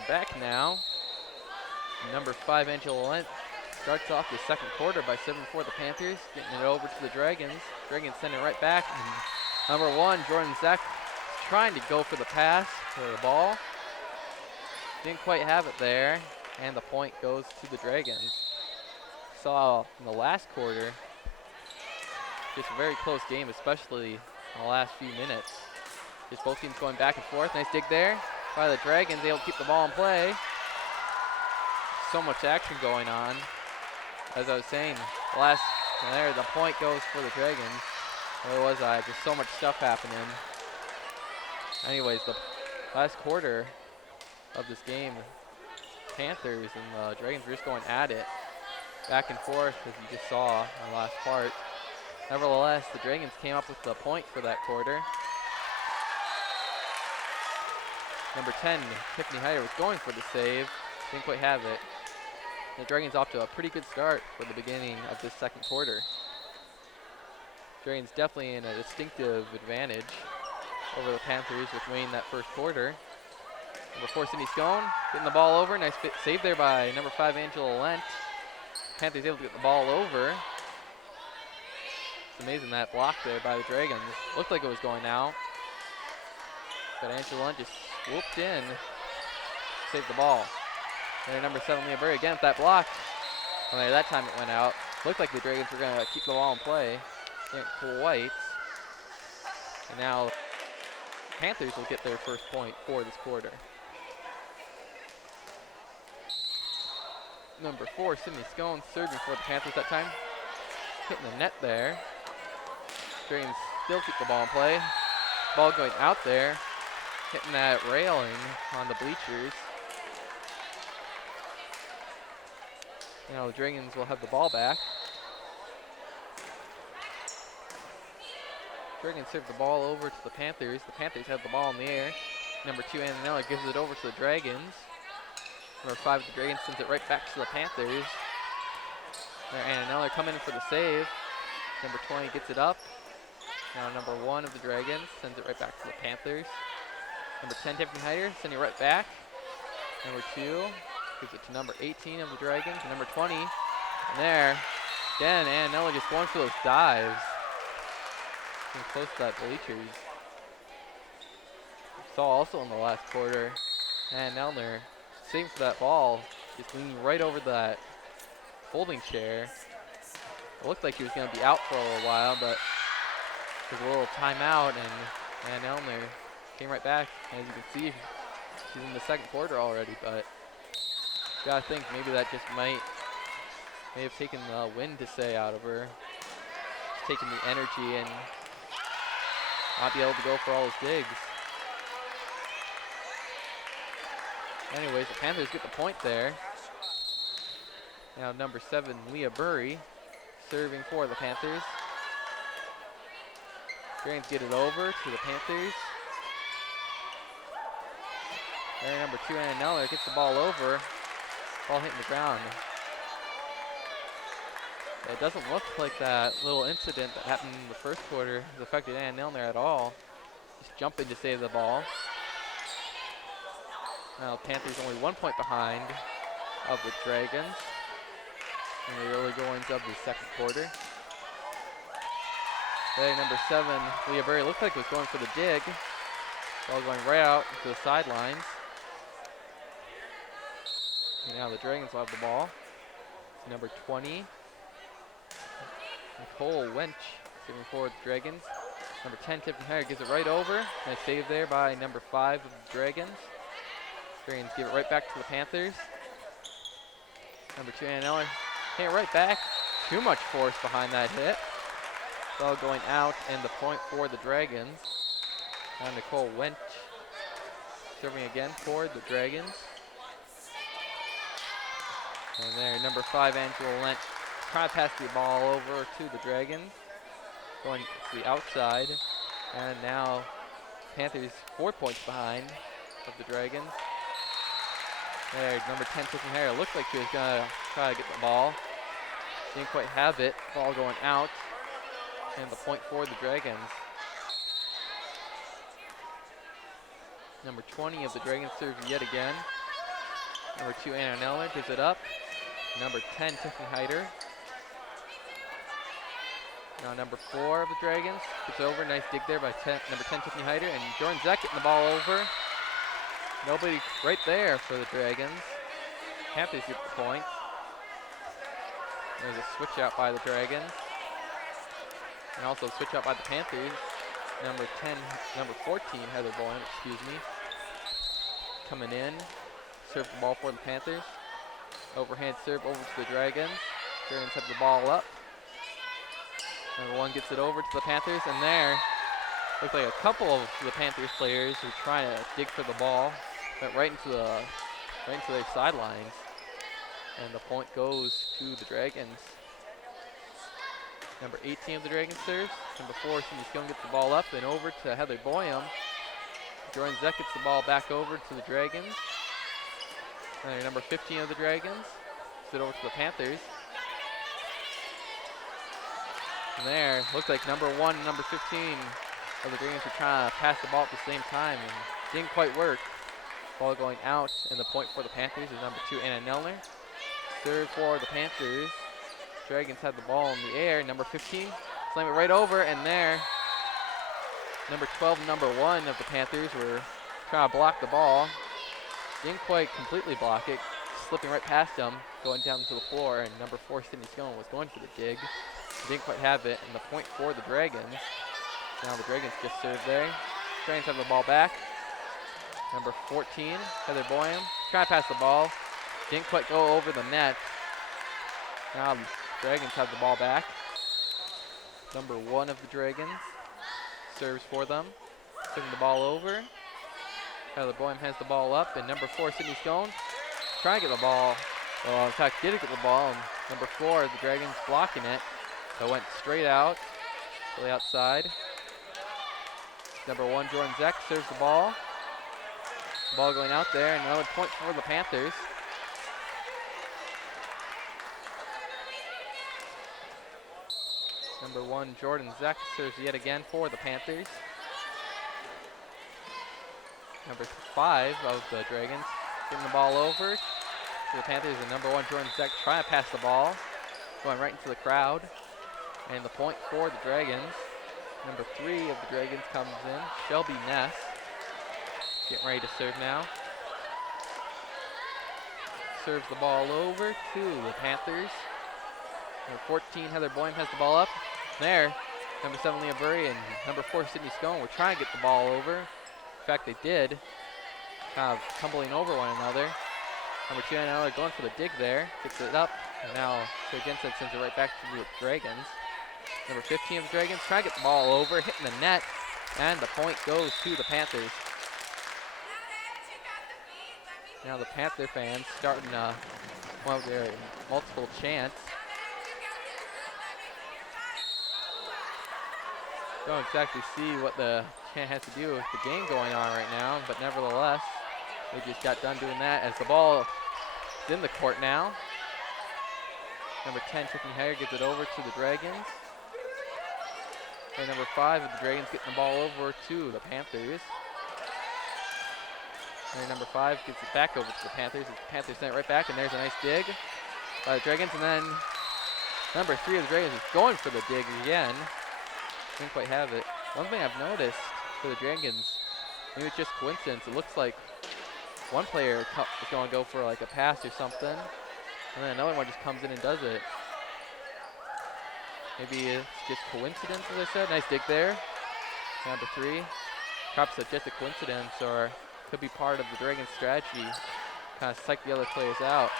we're back now. Number 5, Angela Lent starts off the second quarter by serving for the Panthers, getting it over to the Dragons. Dragons send it right back. And number 1, Jordan Zek, trying to go for the pass for the ball. Didn't quite have it there, and the point goes to the Dragons. Saw in the last quarter, just a very close game, especially in the last few minutes. Just both teams going back and forth. Nice dig there by the Dragons, able to keep the ball in play. So much action going on. As I was saying, the point goes for the Dragons. Where was I? Just so much stuff happening. Anyways, the last quarter of this game, Panthers and the Dragons were just going at it. Back and forth, as you just saw in the last part. Nevertheless, the Dragons came up with the point for that quarter. Number 10, Tiffany Hyder, was going for the save. Didn't quite have it. The Dragons off to a pretty good start for the beginning of this second quarter. Dragons definitely in a distinctive advantage over the Panthers with winning that first quarter. Number 4, Sydney Scone, getting the ball over. Nice save there by number 5, Angela Lent. Panthers able to get the ball over. It's amazing that block there by the Dragons. Looked like it was going out. But Angela Lent just swooped in, saved the ball. And number 7, Leah Berry, again with that block. Well, that time it went out. Looked like the Dragons were going to keep the ball in play. Didn't quite. And now Panthers will get their first point for this quarter. Number 4, Sydney Scone, serving for the Panthers that time. Hitting the net there. Dragons still keep the ball in play. Ball going out there. Hitting that railing on the bleachers. Now the Dragons will have the ball back. Dragons serve the ball over to the Panthers. The Panthers have the ball in the air. Number 2, Annanella, gives it over to the Dragons. Number 5, the Dragons sends it right back to the Panthers. There, Annanella coming in for the save. Number 20 gets it up. Now number 1 of the Dragons sends it right back to the Panthers. Number 10, Tiffany Hyder, sending it right back. Number 2 gives it to number 18 of the Dragons. And number 20, and there, again, Annanella just going for those dives. Getting close to that bleachers. Saw also in the last quarter, Annanella saving for that ball, just leaning right over that folding chair. It looked like he was going to be out for a little while, but there's a little timeout, and Annanella came right back. As you can see, she's in the second quarter already, but gotta think maybe that just may have taken the wind to say out of her. Just taking the energy and not be able to go for all those digs. Anyways, the Panthers get the point there. Now number 7, Leah Burry, serving for the Panthers. Dragons get it over to the Panthers. There, number 2, Annanella, gets the ball over. Ball hitting the ground. It doesn't look like that little incident that happened in the first quarter has affected Annanella at all. Just jumping to save the ball. Now Panthers only 1 point behind of the Dragons in the early goings of the second quarter. There, number 7, Leah Berry, looked like it was going for the dig. Ball going right out to the sidelines. And now the Dragons will have the ball. It's number 20, Nicole Wench, serving forward the Dragons. Number 10, Tiffany Hyder, gives it right over. Nice save there by number 5 of the Dragons. Dragons give it right back to the Panthers. Number 2, Annanella, hit it right back. Too much force behind that hit. Ball going out, and the point for the Dragons. Now Nicole Wench serving again for the Dragons. And there, number 5, Angela Lent, trying to pass the ball over to the Dragons. Going to the outside. And now Panthers 4 points behind of the Dragons. There, number 10, Tiffany Hyder, looked like she was going to try to get the ball. Didn't quite have it. Ball going out. And the point for the Dragons. Number 20 of the Dragons serves yet again. Number 2, Anna Nelner gives it up. Number 10, Tiffany Hyder. Now number 4 of the Dragons gets over. Nice dig there by number 10, Tiffany Hyder. And Jordan Zeck getting the ball over. Nobody right there for the Dragons. Panthers get the point. There's a switch out by the Dragons. And also a switch out by the Panthers. Number 14, Heather Boylan, coming in. Serves the ball for the Panthers. Overhand serve over to the Dragons. Dragons have the ball up. Number 1 gets it over to the Panthers, and there looks like a couple of the Panthers players who are trying to dig for the ball. Went right into their sidelines. And the point goes to the Dragons. Number 18 of the Dragons serves. Number 4, Cindy Skone gets the ball up and over to Heather Boyum. Jordan Zeck gets the ball back over to the Dragons. And number 15 of the Dragons gets it over to the Panthers. And there, looks like number 1 and number 15 of the Dragons are trying to pass the ball at the same time and didn't quite work. Ball going out, and the point for the Panthers is number 2, Anna Nelner. Serve for the Panthers. Dragons had the ball in the air. Number 15, slam it right over, and there, number 12 and number 1 of the Panthers were trying to block the ball. Didn't quite completely block it, slipping right past them, going down to the floor, and number 4, Sydney Skone, was going for the dig. Didn't quite have it, and the point for the Dragons. Now the Dragons just served there. Dragons have the ball back. Number 14, Heather Boyum, trying to pass the ball. Didn't quite go over the net. Now the Dragons have the ball back. Number 1 of the Dragons serves for them. Sending the ball over. Heather Boyum has the ball up, and number 4, Sydney Skone, trying to get the ball. Well, in fact, did get the ball, and number 4, the Dragons blocking it. So it went straight out, to the outside. Number 1, Jordan Zeck serves the ball. Ball going out there, and another point for the Panthers. Number 1, Jordan Zeck serves yet again for the Panthers. Number 5 of the Dragons getting the ball over to the Panthers, and number 1, Jordan Zeck trying to pass the ball, going right into the crowd. And the point for the Dragons. Number 3 of the Dragons comes in, Shelby Ness. Getting ready to serve now. Serves the ball over to the Panthers. Number 14, Heather Boyum has the ball up. There, number 7, Leah Burry, and number 4, Sydney Skone were trying to get the ball over. In fact, they did. Kind of tumbling over one another. Number 2, Anna going for the dig there. Gets it up, and now Sarah Jensen sends it right back to the Dragons. Number 15 of the Dragons trying to get the ball over, hitting the net, and the point goes to the Panthers. Now the Panther fans starting one of their multiple chants. Don't exactly see what the chant has to do with the game going on right now, but nevertheless, they just got done doing that as the ball is in the court now. Number 10, Tiffany Hager, gives it over to the Dragons. And number 5 of the Dragons getting the ball over to the Panthers. And number 5 gets it back over to the Panthers. The Panthers send it right back, and there's a nice dig by the Dragons. And then number 3 of the Dragons is going for the dig again. Didn't quite have it. One thing I've noticed for the Dragons, maybe it's just coincidence, it looks like one player is going to go for like a pass or something, and then another one just comes in and does it. Maybe it's just coincidence, as I said. Nice dig there. Number 3. Perhaps it's just a coincidence, or could be part of the Dragons' strategy, kind of psych the other players out.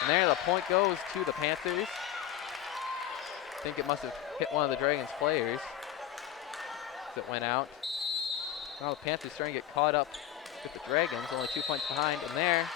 And there, the point goes to the Panthers. I think it must have hit one of the Dragons' players as it went out. Now the Panthers starting to get caught up with the Dragons, only 2 points behind. And there,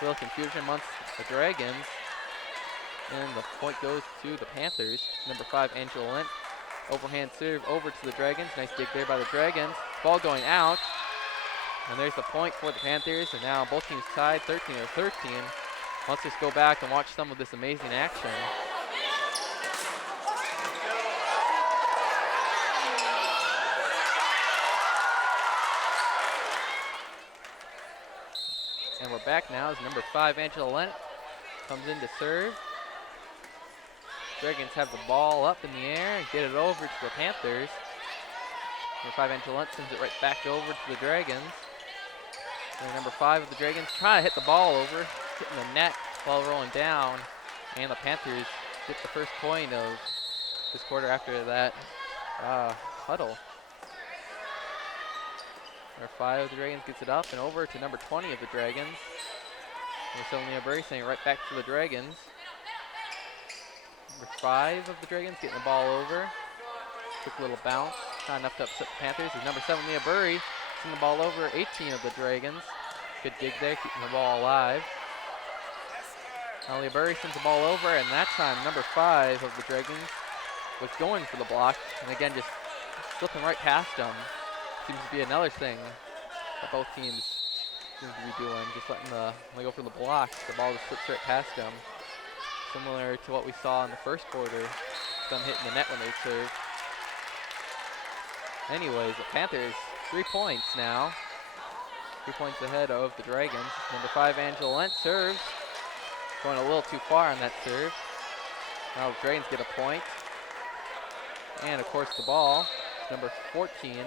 a little confusion amongst the Dragons. And the point goes to the Panthers. Number 5, Angela Lent. Overhand serve over to the Dragons. Nice dig there by the Dragons. Ball going out. And there's the point for the Panthers. And now both teams tied 13-13. Let's just go back and watch some of this amazing action. And we're back now as number 5, Angela Lent, comes in to serve. Dragons have the ball up in the air and get it over to the Panthers. Number 5, Angela Lent sends it right back over to the Dragons. And number 5 of the Dragons trying to hit the ball over, hitting the net, ball rolling down. And the Panthers get the first point of this quarter after that huddle. Number 5 of the Dragons gets it up and over to number 20 of the Dragons. Number 7, Leah Burry, sending it right back to the Dragons. Number 5 of the Dragons getting the ball over. Quick little bounce, not enough to upset the Panthers. As number 7, Leah Burry, sending the ball over. 18 of the Dragons. Good dig there, keeping the ball alive. Now Leah Burry sends the ball over, and that time number 5 of the Dragons was going for the block, and again just slipping right past them. Seems to be another thing that both teams seem to be doing, just letting when they go for the block, the ball just slips right past them. Similar to what we saw in the first quarter, them hitting the net when they served. Anyways, the Panthers 3 points now. 3 points ahead of the Dragons. Number 5, Angela Lent serves. Going a little too far on that serve. Now the Dragons get a point. And of course the ball, number 14,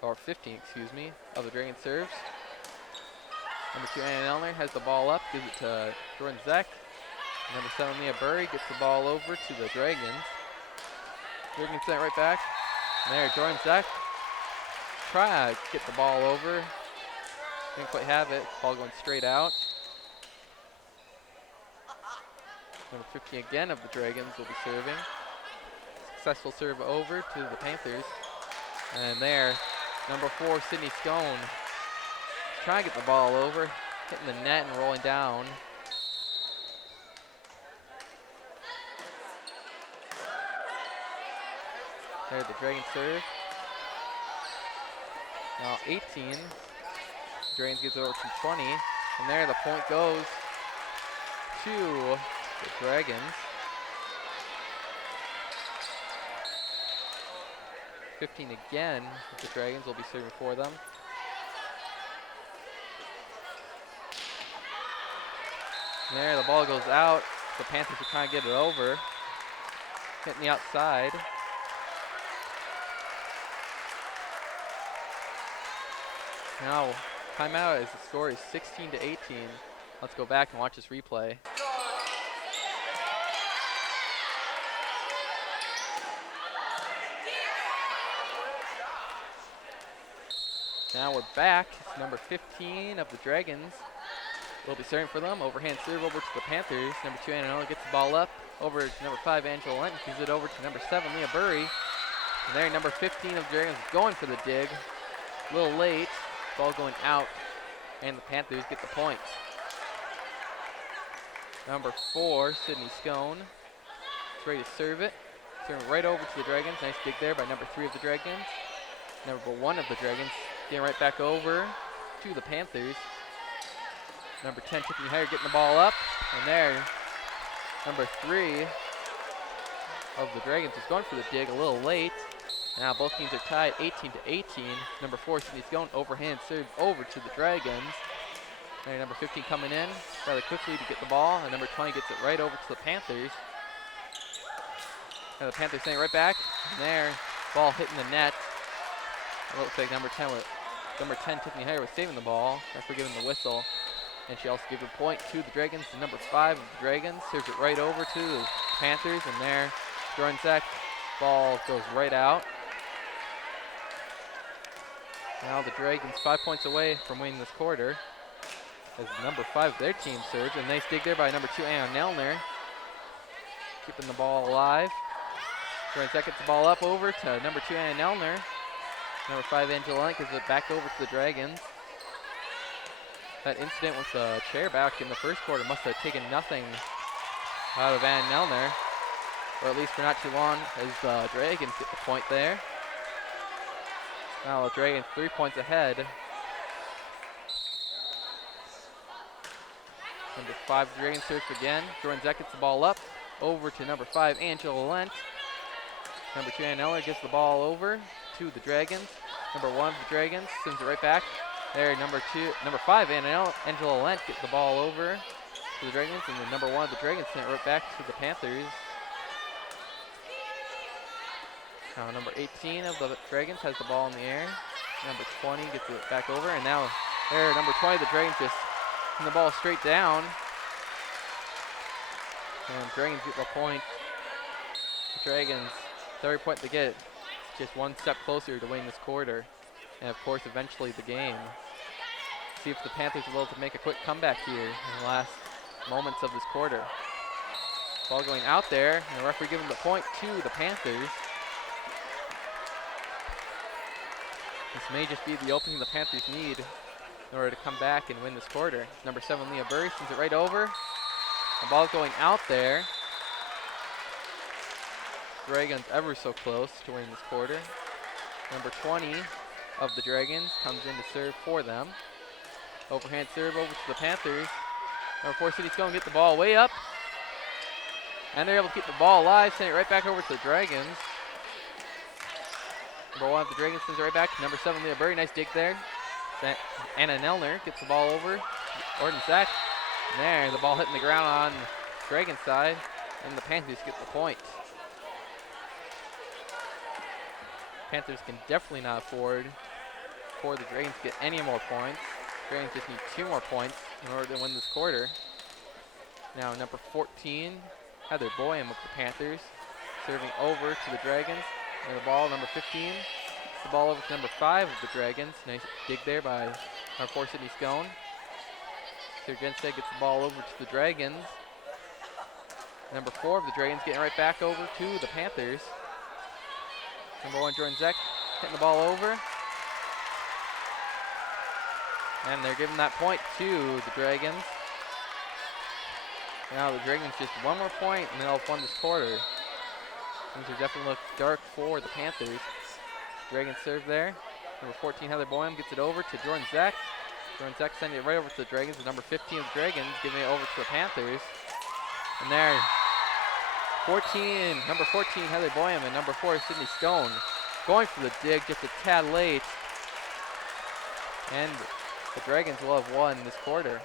or 15, excuse me, of the Dragons serves. Number 2, Anna Elner has the ball up, gives it to Jordan Zek. Number 7, Leah Burry gets the ball over to the Dragons. Dragons send it right back. And there, Jordan Zek try to get the ball over. Didn't quite have it. Ball going straight out. Number 15 again of the Dragons will be serving. Successful serve over to the Panthers. And there, number 4, Sydney Scone, trying to get the ball over, hitting the net and rolling down. There's the Dragons serve. Now 18. Dragons gets it over to 20. And there the point goes to the Dragons. 15 again, the Dragons will be serving for them. And there the ball goes out. The Panthers are trying to get it over. Hitting the outside. Now, timeout as the score is 16-18. Let's go back and watch this replay. Now we're back. It's number 15 of the Dragons. Will be serving for them. Overhand serve over to the Panthers. Number 2, Anna gets the ball up. Over to number 5, Angela Lent. Gives it over to number 7, Leah Burry. And there, number 15 of the Dragons going for the dig. A little late. Ball going out. And the Panthers get the point. Number 4, Sydney Scone. Is ready to serve it. Serving right over to the Dragons. Nice dig there by number 3 of the Dragons. Number 1 of the Dragons getting right back over to the Panthers. Number 10, Tiffany Heyer getting the ball up. And there, number 3 of the Dragons is going for the dig a little late. Now both teams are tied 18-18. Number 4, Sydney's going overhand serve over to the Dragons. There, number 15 coming in rather quickly to get the ball. And number 20 gets it right over to the Panthers. And the Panthers sending it right back. And there, ball hitting the net. It looks like number 10, Tiffany Heyer was saving the ball after giving the whistle. And she also gave a point to the Dragons. And number 5 of the Dragons serves it right over to the Panthers. And there, Jordan Zek, ball goes right out. Now the Dragons 5 points away from winning this quarter. As number 5 of their team serves. And nice dig there by number 2, Anna Nelner. Keeping the ball alive. Jordan Zek gets the ball up over to number 2, Anna Nelner. Number 5, Angela Lent gives it back over to the Dragons. That incident with the chair back in the first quarter must have taken nothing out of Anna Nelner. Or at least for not too long, as the Dragons get the point there. Now the Dragons 3 points ahead. Number 5, Dragons serves again. Jordan Zek gets the ball up. Over to number 5, Angela Lent. Number 2, Anna Eller gets the ball over to the Dragons. Number 1 of the Dragons sends it right back. There, number 5, Angela Lent gets the ball over to the Dragons, and the number 1 of the Dragons sent it right back to the Panthers. Now number 18 of the Dragons has the ball in the air. Number 20 gets it back over, and now there, number 20 of the Dragons just send the ball straight down. And Dragons get the point. The Dragons, third point to get, just one step closer to winning this quarter. And of course, eventually the game. See if the Panthers are able to make a quick comeback here in the last moments of this quarter. Ball going out there, and the referee giving the point to the Panthers. This may just be the opening the Panthers need in order to come back and win this quarter. Number 7, Leah Burry, sends it right over. The ball's going out there. Dragons ever so close to winning this quarter. Number 20 of the Dragons comes in to serve for them. Overhand serve over to the Panthers. Number 4, Sydney Scone get the ball way up. And they're able to keep the ball alive, send it right back over to the Dragons. Number 1 of the Dragons sends it right back. Number 7, Leah Burry, nice dig there. Anna Nelner gets the ball over. Orden Zach. And there, the ball hitting the ground on Dragon's side. And the Panthers get the point. Panthers can definitely not afford for the Dragons to get any more points. Dragons just need 2 more points in order to win this quarter. Now number 14, Heather Boyum of the Panthers, serving over to the Dragons. And the ball, number 15, the ball over to number 5 of the Dragons. Nice dig there by number 4, Sydney Scone. Sarah Genstead gets the ball over to the Dragons. Number 4 of the Dragons getting right back over to the Panthers. Number 1, Jordan Zeck, hitting the ball over. And they're giving that point to the Dragons. Now the Dragons just one more point and they'll have won this quarter. Things are definitely look dark for the Panthers. Dragons serve there. Number 14, Heather Boyum gets it over to Jordan Zeck. Jordan Zeck sending it right over to the Dragons. And number 15 of the Dragons giving it over to the Panthers. And there, number 14, Heather Boyum, and number 4, Sydney Scone, going for the dig just a tad late. And the Dragons will have won this quarter.